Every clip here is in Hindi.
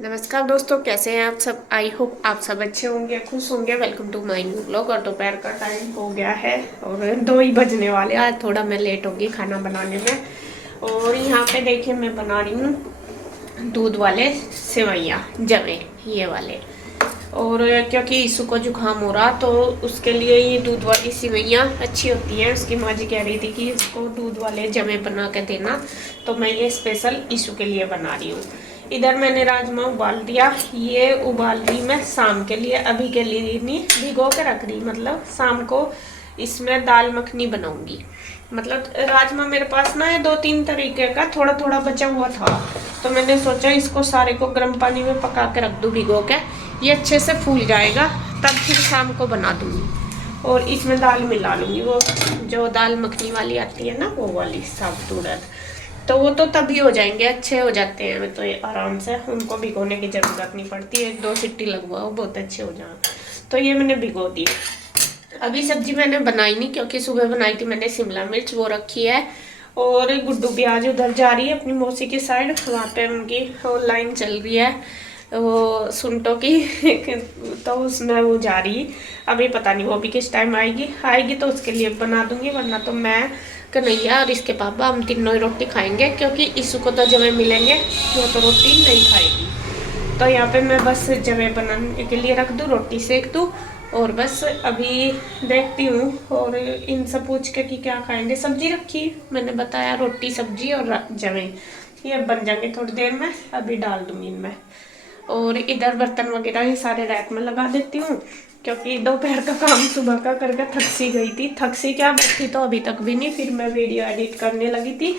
नमस्कार दोस्तों, कैसे हैं आप सब। आई होप आप सब अच्छे होंगे, खुश होंगे। Welcome to my new blog. और दोपहर का टाइम हो गया है और 2 ही बजने वाले। आज थोड़ा मैं लेट होगी खाना बनाने में। और यहाँ पे देखिए मैं बना रही हूँ दूध वाले सेवैयाँ, जवे ये वाले। और क्योंकि यीशु को जुकाम हो रहा तो उसके लिए ये दूध वाली सिवैयाँ अच्छी होती हैं। उसकी माँ जी कह रही थी कि इसको दूध वाले जमे बना के देना, तो मैं ये स्पेशल यीशु के लिए बना रही हूँ। इधर मैंने राजमा उबाल दिया, ये उबाल रही मैं शाम के लिए, अभी के लिए नहीं भिगो के रख रही। मतलब शाम को इसमें दाल मखनी बनाऊंगी। मतलब राजमा मेरे पास ना है 2-3 तरीके का, थोड़ा थोड़ा बचा हुआ था, तो मैंने सोचा इसको सारे को गर्म पानी में पका के रख दूँ भिगो के। ये अच्छे से फूल जाएगा, तब फिर शाम को बना दूंगी। और इसमें दाल मिला लूंगी, वो जो दाल मखनी वाली आती है ना, वो वाली साबुत उड़द। तो वो तो तभी हो जाएंगे, अच्छे हो जाते हैं तो ये आराम से, उनको भिगोने की ज़रूरत नहीं पड़ती। 1-2 सीटी लगवाओ, बहुत अच्छे हो जाए। तो ये मैंने भिगो दी। अभी सब्जी मैंने बनाई नहीं, क्योंकि सुबह बनाई थी मैंने शिमला मिर्च, वो रखी है। और गुड्डू भी आज उधर जा रही है अपनी मौसी की साइड, वहाँ पे उनकी ऑनलाइन चल रही है वो सुनटों की तो उसमें वो जा रही। अभी पता नहीं वो भी किस टाइम आएगी। आएगी तो उसके लिए बना दूंगी, वरना तो मैं, कन्हैया और इसके पापा, हम तीनों ही रोटी खाएंगे। क्योंकि इसु को तो जमे मिलेंगे, वो तो रोटी नहीं खाएगी। तो यहाँ पे मैं बस जवे बनाने के लिए रख दूँ, रोटी सेक दूँ। और बस अभी देखती हूँ, और इनसे पूछ के कि क्या खाएंगे। सब्जी रखी मैंने बताया, रोटी सब्जी और जवे, ये बन जाएंगे थोड़ी देर में। अभी डाल दूँगी इनमें। और इधर बर्तन वगैरह ही सारे रैक में लगा देती हूँ, क्योंकि दोपहर का काम सुबह का करके थक सी गई थी। थक सी क्या, बैठी तो अभी तक भी नहीं, फिर मैं वीडियो एडिट करने लगी थी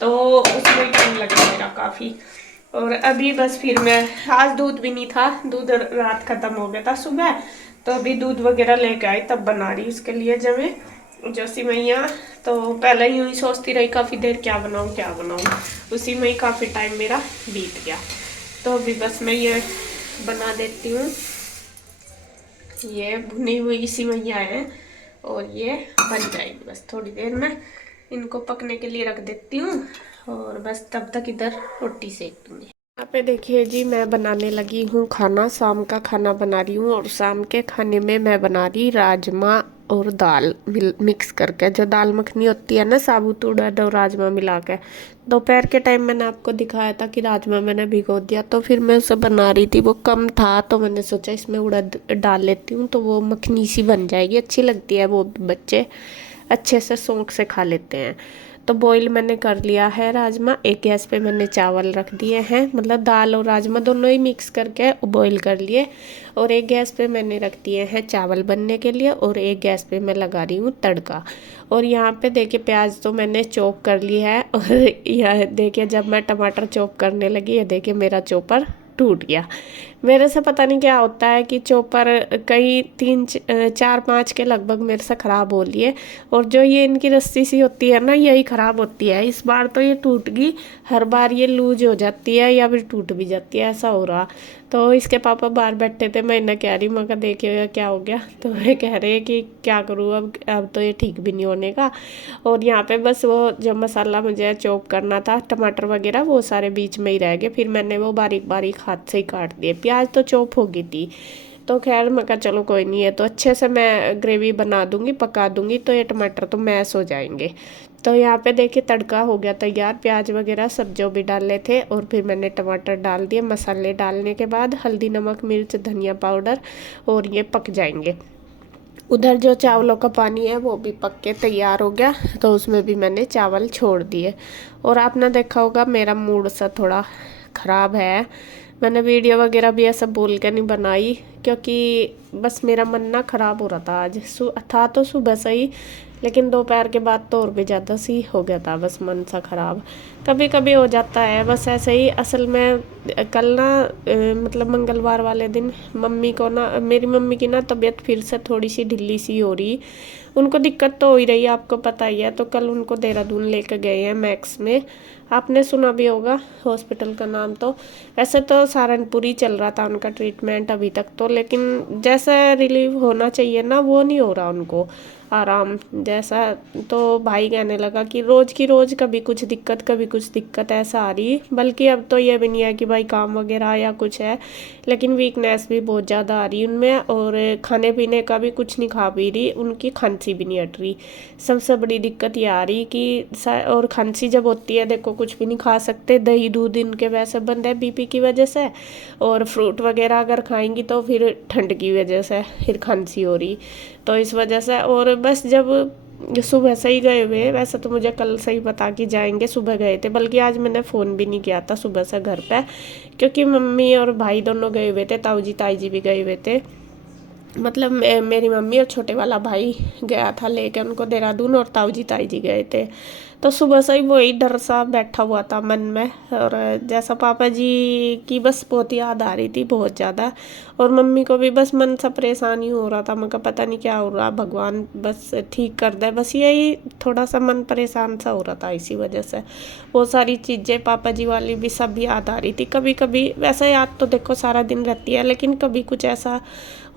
तो उसमें टाइम लगा मेरा काफ़ी। और अभी बस फिर मैं, आज दूध भी नहीं था, दूध रात ख़त्म हो गया था सुबह, तो अभी दूध वगैरह लेके आई तब बना रही उसके लिए जमे जो सिवैयाँ। तो पहले यूँ ही सोचती रही काफ़ी देर, क्या बनाऊँ क्या बनाऊँ, उसी में ही काफ़ी टाइम मेरा बीत गया। तो अभी बस मैं ये बना देती हूँ। ये भुनी हुई सिवैयाँ हैं और ये बन जाएगी बस थोड़ी देर में। इनको पकने के लिए रख देती हूँ और बस तब तक इधर रोटी सेक दूँगी। यहाँ पे देखिए जी, मैं बनाने लगी हूँ खाना, शाम का खाना बना रही हूँ। और शाम के खाने में मैं बना रही राजमा और दाल मिक्स करके, जो दाल मखनी होती है ना, साबुत उड़द और राजमा मिला के। दोपहर के टाइम मैंने आपको दिखाया था कि राजमा मैंने भिगो दिया, तो फिर मैं उसे बना रही थी, वो कम था तो मैंने सोचा इसमें उड़द डाल लेती हूँ, तो वो मखनी सी बन जाएगी, अच्छी लगती है। वो बच्चे अच्छे से शौक से खा लेते हैं। तो बॉईल मैंने कर लिया है राजमा। एक गैस पे मैंने चावल रख दिए हैं, मतलब दाल और राजमा दोनों ही मिक्स करके बॉईल कर लिए। और एक गैस पे मैंने रख दिए हैं चावल बनने के लिए, और एक गैस पे मैं लगा रही हूँ तड़का। और यहाँ पे देखिए प्याज तो मैंने चॉप कर ली है। और यह देखिए, जब मैं टमाटर चॉप करने लगी, ये देखिए मेरा चॉपर टूट गया। मेरे से पता नहीं क्या होता है कि चॉपर कहीं 3-4-5 के लगभग मेरे से ख़राब हो लिए। और जो ये इनकी रस्सी सी होती है ना, यही ख़राब होती है। इस बार तो ये टूट गई, हर बार ये लूज हो जाती है या फिर टूट भी जाती है, ऐसा हो रहा। तो इसके पापा बाहर बैठे थे, मैं इन्हें कह रही, मैं कहा देखिए क्या हो गया, तो ये कह रहे हैं कि क्या करूँ अब तो ये ठीक भी नहीं होने का। और यहाँ पे बस वो जो मसाला मुझे चॉप करना था, टमाटर वगैरह, वो सारे बीच में ही रह गए, फिर मैंने वो बारीक बारीक हाथ से ही काट दिए। प्याज तो चॉप हो गई थी, तो खैर मैं कहा चलो कोई नहीं है, तो अच्छे से मैं ग्रेवी बना दूंगी, पका दूंगी, तो ये टमाटर तो मैश हो जाएंगे। तो यहाँ पे देखिए तड़का हो गया तैयार, प्याज वगैरह सब जो भी डाले थे, और फिर मैंने टमाटर डाल दिए। मसाले डालने के बाद हल्दी, नमक, मिर्च, धनिया पाउडर, और ये पक जाएंगे। उधर जो चावलों का पानी है वो भी पक के तैयार हो गया, तो उसमें भी मैंने चावल छोड़ दिए। और आपने देखा होगा मेरा मूड सा थोड़ा ख़राब है, मैंने वीडियो वगैरह भी ऐसा बोल के नहीं बनाई, क्योंकि बस मेरा मन ना ख़राब हो रहा था आज। था तो सुबह से ही, लेकिन दोपहर के बाद तो और भी ज़्यादा सी हो गया था, बस मन सा ख़राब। कभी कभी हो जाता है बस ऐसे ही। असल में कल ना मतलब मंगलवार वाले दिन मम्मी को ना, मेरी मम्मी की ना तबीयत फिर से थोड़ी सी ढिल्ली सी हो रही। उनको दिक्कत तो हो ही रही है, आपको पता ही है। तो कल उनको देहरादून लेकर गए हैं मैक्स में, आपने सुना भी होगा हॉस्पिटल का नाम। तो वैसे तो सहारनपुर ही चल रहा था उनका ट्रीटमेंट अभी तक तो, लेकिन जैसा रिलीव होना चाहिए ना, वो नहीं हो रहा उनको आराम जैसा। तो भाई कहने लगा कि रोज़ की रोज़ कभी कुछ दिक्कत कभी कुछ दिक्कत ऐसा आ रही, बल्कि अब तो ये भी नहीं है कि भाई काम वगैरह या कुछ है, लेकिन वीकनेस भी बहुत ज़्यादा आ रही उनमें, और खाने पीने का भी कुछ नहीं खा पी रही, उनकी खांसी भी नहीं हट रही। सबसे बड़ी दिक्कत ये आ रही कि और खांसी जब होती है देखो कुछ भी नहीं खा सकते, दही दूध इनके वैसे बंद है बीपी की वजह से, और फ्रूट वगैरह अगर खाएंगी तो फिर ठंड की वजह से फिर खांसी हो रही, तो इस वजह से। और बस जब सुबह से ही गए हुए, वैसे तो मुझे कल से ही पता कि जाएंगे, सुबह गए थे, बल्कि आज मैंने फ़ोन भी नहीं किया था सुबह से घर पे, क्योंकि मम्मी और भाई दोनों गए हुए थे, ताऊ जी ताई जी भी गए हुए थे। मतलब मेरी मम्मी और छोटे वाला भाई गया था लेके उनको देहरादून, और ताऊ जी ताई जी गए थे। तो सुबह से ही वही डर सा बैठा हुआ था मन में, और जैसा पापा जी की बस बहुत याद आ रही थी बहुत ज़्यादा, और मम्मी को भी बस मन सा परेशानी हो रहा था। मैं कहा पता नहीं क्या हो रहा, भगवान बस ठीक कर दे, बस यही थोड़ा सा मन परेशान सा हो रहा था, इसी वजह से वो सारी चीज़ें पापा जी वाली भी सब याद आ रही थी। कभी कभी वैसे याद तो देखो सारा दिन रहती है, लेकिन कभी कुछ ऐसा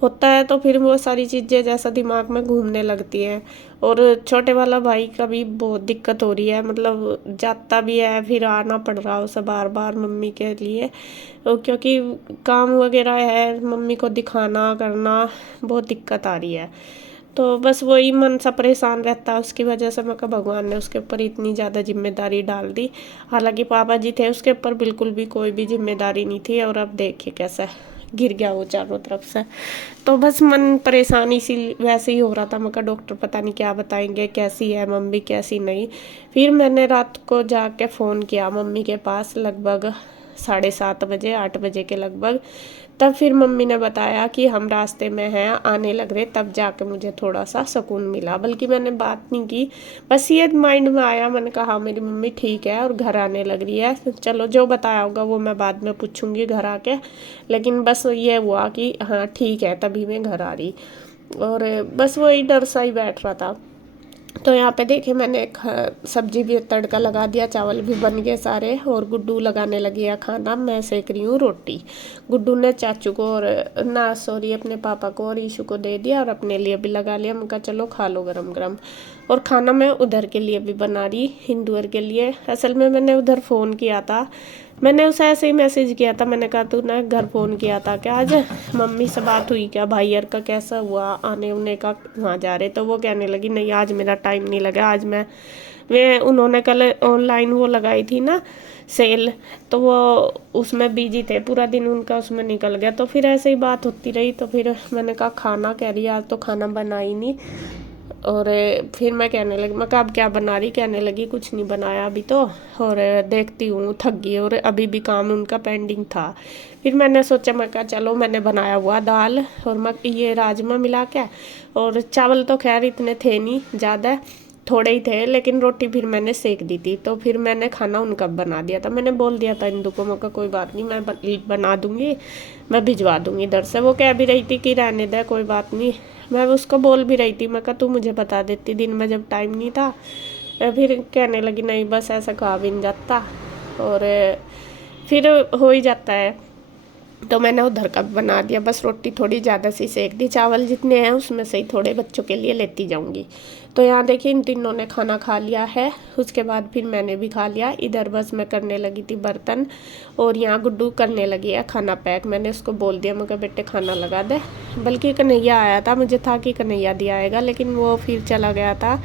होता है तो फिर वो सारी चीज़ें जैसा दिमाग में घूमने लगती हैं। और छोटे वाला भाई का भी बहुत दिक्कत हो रही है, मतलब जाता भी है फिर आना पड़ रहा है उसे बार बार मम्मी के लिए, क्योंकि काम वगैरह है, मम्मी को दिखाना करना बहुत दिक्कत आ रही है। तो बस वही मन सा परेशान रहता है उसकी वजह से। मैं कहा भगवान ने उसके ऊपर इतनी ज़्यादा जिम्मेदारी डाल दी, हालांकि पापा जी थे उसके ऊपर बिल्कुल भी कोई भी जिम्मेदारी नहीं थी, और अब देखिए कैसा गिर गया वो चारों तरफ से। तो बस मन परेशान इसी वैसे ही हो रहा था। मैं कहा डॉक्टर पता नहीं क्या बताएंगे, कैसी है मम्मी कैसी नहीं। फिर मैंने रात को जाके फ़ोन किया मम्मी के पास लगभग 7:30 बजे 8 बजे के लगभग, तब फिर मम्मी ने बताया कि हम रास्ते में हैं आने लग रहे, तब जाके मुझे थोड़ा सा सुकून मिला। बल्कि मैंने बात नहीं की, बस ये माइंड में आया, मैंने कहा हाँ मेरी मम्मी ठीक है और घर आने लग रही है, चलो जो बताया होगा वो मैं बाद में पूछूंगी घर आके, लेकिन बस ये हुआ कि हाँ ठीक है तभी मैं घर आ रही। और बस वही डर सा ही बैठ रहा था। तो यहाँ पे देखिए मैंने सब्जी भी तड़का लगा दिया, चावल भी बन गए सारे, और गुड्डू लगाने लगी है खाना, मैं सेक रही हूँ रोटी। गुड्डू ने चाचू को और ना सॉरी अपने पापा को और ईशू को दे दिया, और अपने लिए भी लगा लिया। मैं कहा चलो खा लो गरम गरम। और खाना मैं उधर के लिए भी बना रही, हिंदुअर के लिए। असल में मैंने उधर फ़ोन किया था, मैंने उसे ऐसे ही मैसेज किया था, मैंने कहा तू ना घर फ़ोन किया था क्या आज, मम्मी से बात हुई क्या, भाई यार का कैसा हुआ, आने उने का वहाँ जा रहे। तो वो कहने लगी नहीं आज मेरा टाइम नहीं लगा, आज मैं वे उन्होंने कल ऑनलाइन वो लगाई थी ना सेल, तो वो उसमें बिजी थे, पूरा दिन उनका उसमें निकल गया। तो फिर ऐसे ही बात होती रही, तो फिर मैंने कहा खाना कह रही आज तो खाना बना ही नहीं। और फिर मैं कहने लगी, मैं कहा अब क्या बना रही, कहने लगी कुछ नहीं बनाया अभी तो, और देखती हूँ थक गई, और अभी भी काम उनका पेंडिंग था। फिर मैंने सोचा, मैं कहा चलो मैंने बनाया हुआ दाल और ये राजमा मिला के, और चावल तो खैर इतने थे नहीं ज़्यादा, थोड़े ही थे, लेकिन रोटी फिर मैंने सेक दी थी। तो फिर मैंने खाना उनका बना दिया था, मैंने बोल दिया था इंदु को, मैं कहा कोई बात नहीं मैं बना दूंगी, मैं भिजवा दूंगी इधर से। वो कह भी रही थी कि रहने दे कोई बात नहीं, मैं उसको बोल भी रही थी, मैं कहा तू मुझे बता देती दिन में जब टाइम नहीं था। फिर कहने लगी नहीं बस ऐसा कहा भी नहीं जाता, और फिर हो ही जाता है। तो मैंने उधर का बना दिया, बस रोटी थोड़ी ज़्यादा सी सेक दी, चावल जितने हैं उसमें से ही थोड़े बच्चों के लिए लेती जाऊंगी। तो यहाँ देखिए इन तीनों ने खाना खा लिया है, उसके बाद फिर मैंने भी खा लिया। इधर बस मैं करने लगी थी बर्तन, और यहाँ गुड्डू करने लगी है खाना पैक। मैंने उसको बोल दिया, मैं कहा बेटे खाना लगा दे। बल्कि कन्हैया आया था, मुझे था कि कन्हैया दिया आएगा, लेकिन वो फिर चला गया था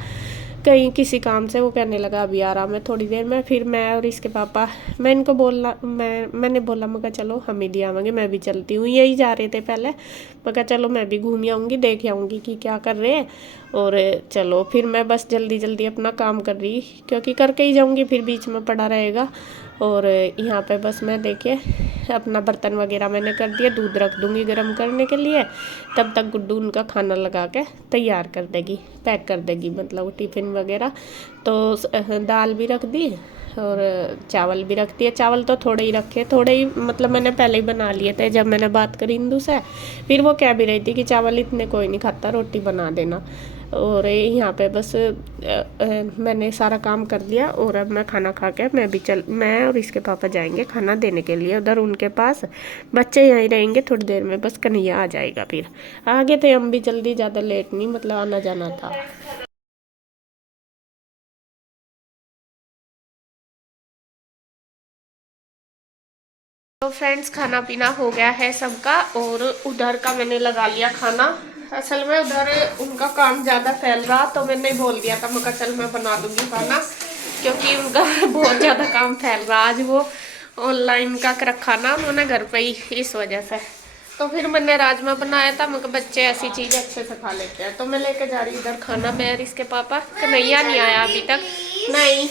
कहीं किसी काम से। वो कहने लगा अभी आ रहा मैं थोड़ी देर में। फिर मैं और इसके पापा, मैं इनको बोलना मैंने बोला, मैं कहा चलो हम ही दिया आवांगे, मैं भी चलती हूँ। यही जा रहे थे पहले, मैं कहा चलो मैं भी घूम आऊँगी, देख आऊँगी कि क्या कर रहे हैं। और चलो फिर मैं बस जल्दी जल्दी अपना काम कर रही, क्योंकि करके ही जाऊँगी फिर बीच में पड़ा रहेगा। और यहाँ पे बस मैं देखिए अपना बर्तन वगैरह मैंने कर दिया, दूध रख दूँगी गर्म करने के लिए, तब तक गुड्डू उनका खाना लगा के तैयार कर देगी, पैक कर देगी, मतलब टिफ़िन वगैरह। तो दाल भी रख दी और चावल भी रख दिए। चावल तो थोड़े ही रखे, थोड़े ही मतलब मैंने पहले ही बना लिए थे जब मैंने बात करी इंदु से। फिर वो कह भी रही थी कि चावल इतने कोई नहीं खाता, रोटी बना देना। और यहाँ पे बस मैंने सारा काम कर लिया, और अब मैं खाना खा के मैं और इसके पापा जाएंगे खाना देने के लिए उधर उनके पास। बच्चे यहीं रहेंगे थोड़ी देर में, बस कन्हैया आ जाएगा। फिर आगे थे हम भी जल्दी, ज़्यादा लेट नहीं, मतलब आना जाना था। तो फ्रेंड्स खाना पीना हो गया है सबका, और उधर का मैंने लगा लिया खाना। असल में उधर उनका काम ज़्यादा फैल रहा, तो मैंने बोल दिया था, मैं कहा चल मैं बना दूंगी खाना, क्योंकि उनका बहुत ज़्यादा काम फैल रहा। आज वो ऑनलाइन का रखा ना उन्होंने घर पे ही, इस वजह से। तो फिर मैंने राजमा बनाया था, मगर बच्चे ऐसी चीज़ अच्छे से खा लेते हैं, तो मैं लेके जा रही इधर खाना। मैं और इसके पापा, कन्हैया नहीं आया अभी तक। नहीं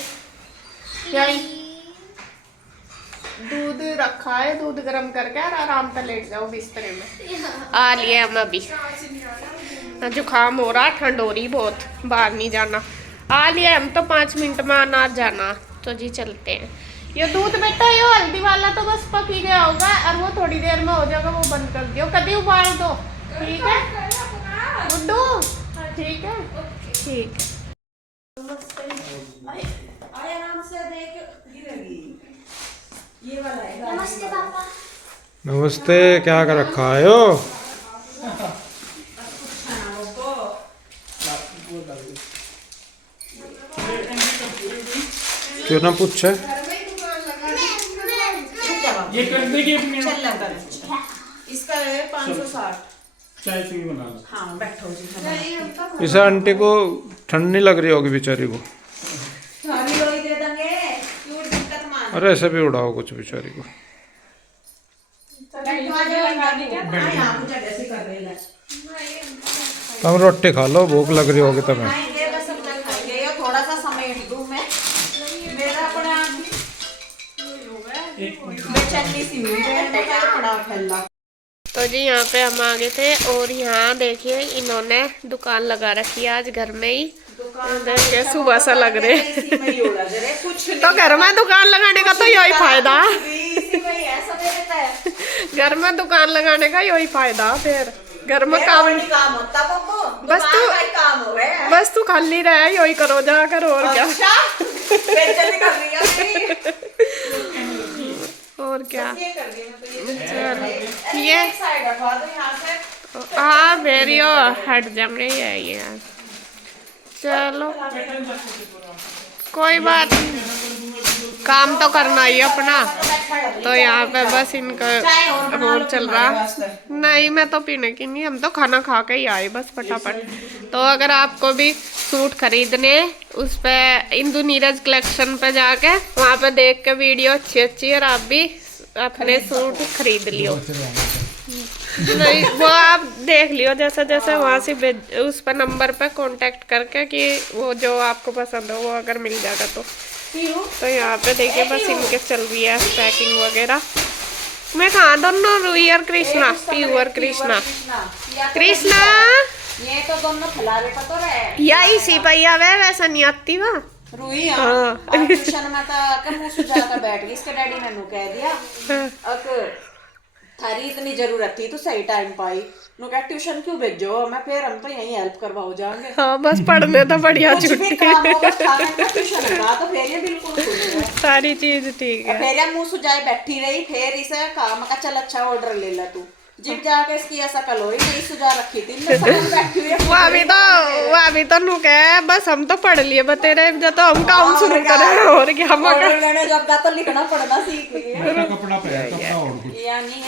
यही दूध रखा है, दूध गर्म करके और आराम से लेट जाओ बिस्तर में। आ लिए हम अभी, जुकाम हो रहा, ठंड हो रही बहुत, बाहर नहीं जाना। आ लिए हम तो 5 मिनट में आना जाना। तो जी चलते हैं। ये दूध बेटा, ये हल्दी वाला तो बस पक ही गया होगा, और वो थोड़ी देर में हो जाएगा, वो बंद कर दियो, कभी उबाल दो। ठीक है गुड्डू, ठीक है ठीक है। नमस्ते पापा। नमस्ते, क्या कर रखा है हो? क्यों ना पूछे? ये कर देगी अपनी इसका है 560। चाय चुई बना लो। हाँ बैठो जी। इसे आंटी को ठंड नहीं लग रही होगी बेचारी को? थाली लोई दे देंगे, क्यों दिक्कत मान। अरे ऐसे भी उड़ाओ कुछ बेचारी को। बैठो आ जाओ, यहाँ मुझे ऐसे कर रही है। तुम रोटी खा लो, भूख लग रही होगी तुम्हें। खाएंगे बस, अब तक खाएंगे। ये थोड़ा सा समय दूँ मैं, मेरा अपने आप ही बेचैनी सी हुई है, मैं क्या पड़ा फैला। तो जी यहाँ पे हम आ गए थे, और यहाँ देखिए इन्होंने दुकान लगा रखी है आज घर में ही। देखिए सुबह सा लग रहे। तो घर में दुकान लगाने का तो यही फायदा, घर में दुकान लगाने का यही फायदा। फिर घर में काम होता बस तू काम हो गया। बस तू खाली रहे, यही करो जाकर, और क्या। बेचैनी कर रही है। और क्या। ये कर दी मैं तो, चलो ये साइड रखवा दो यहाँ से। हाँ मेरी हट जम रही है ये यार। चलो कोई बात नहीं, काम तो करना ही अपना। तो यहाँ पे बस इनका रोल चल रहा। नहीं मैं तो पीने की नहीं, हम तो खाना खा के ही आए बस फटाफट। तो अगर आपको भी सूट खरीदने, उस पे इंदु नीरज कलेक्शन पे जाके वहाँ पे देख के वीडियो अच्छी और आप भी अपने सूट खरीद लियो। नहीं वो आप देख लियो, जैसे जैसे वहाँ से उस पर नंबर पे कांटेक्ट करके कि वो जो आपको पसंद हो वो अगर मिल जाएगा तो यहाँ पे देखिए बस इनके चल रही है पैकिंग वगैरह। मैं कहाँ दोनों रूही और कृष्णा, प्यूअर कृष्णा कृष्णा ये तो दोनों खिला रहे तो रहे। या इसी पैया वैसा नहीं आती वहाँ रूही। हाँ ट्यूशन में तो मुंह सुझा कर बैठ गई। इसके डैडी ने कह दिया अक थारी इतनी जरूरत थी तो सही टाइम पाई, नु कह ट्यूशन क्यों भेजो मैं, फिर हम तो यहीं हेल्प करवाओ जाएंगे। हाँ बस पढ़ने तो बढ़िया कुछ भी छुट्टी काम होगा ट्यूशन का तो फिर ये बिल्कुल खुल गया। सारी चीज ठीक है। फिर ये मुंह सुझाए बैठी रही, फिर इसे कहा मैं कहा चल अच्छा ऑर्डर ले ले तू। जिब जाके इसकी ऐसा कलोई नहीं सुझा रखी थी, मैं समझ बैठी हुई है। वो अभी तो नु कहे बस हम तो पढ़ लिए बतेरे, जब तो हम काम शुरू करें और क्या। ऑर्डर लेने जब तो लिखना पड़ना सीख लिए। कपड़ा पहन, कपड़ा ओढ़ कुछ। यानी